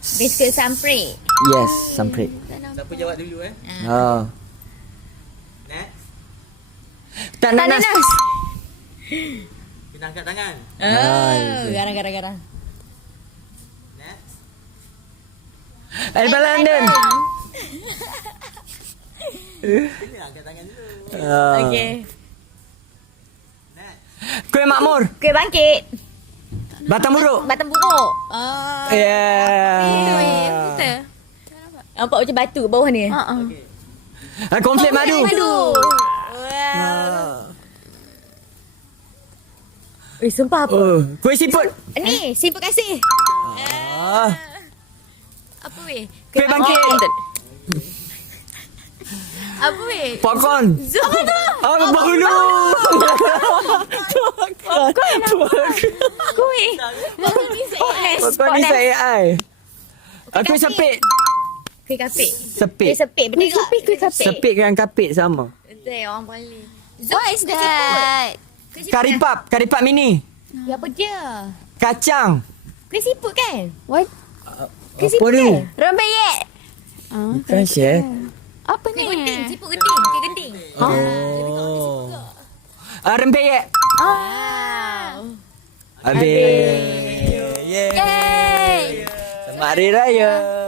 Biskut samprik. Yes, samprik. Siapa jawab dulu Oh. Next. Tak nanas. Kena angkat tangan. Garang. Next. Alba London. Kena angkat tangan dulu. Okey. Next. Kuih makmur. Kuih bangkit. Batang buruk. Batang buruk. Yeah. Betul. Nampak macam batu bawah ni. Okey. Konflik madu. Sumpah apa? Kuih siput. Ni, siput kasih. Apa weh? Kuih bangkit. Apa weh? Popcorn. Apa tu? Bergulu. Kuih. Popcorn ni saya AI. Kuih sepit. Kuih kapit. Sepit. Kuih sepit. Betul tak? Kuih kapit. Sepit dengan kapit sama. Betul, orang Bali. What is that? Karipap mini. Ya apa je? Kacang. Kuih siput kan? What? Apa ni? Rempeyek. Bukan chef. Apa Kuih ni? genting. Siput genting. Kuih genting. Rempeyek. Habis. Yay. Selamat Hari Raya.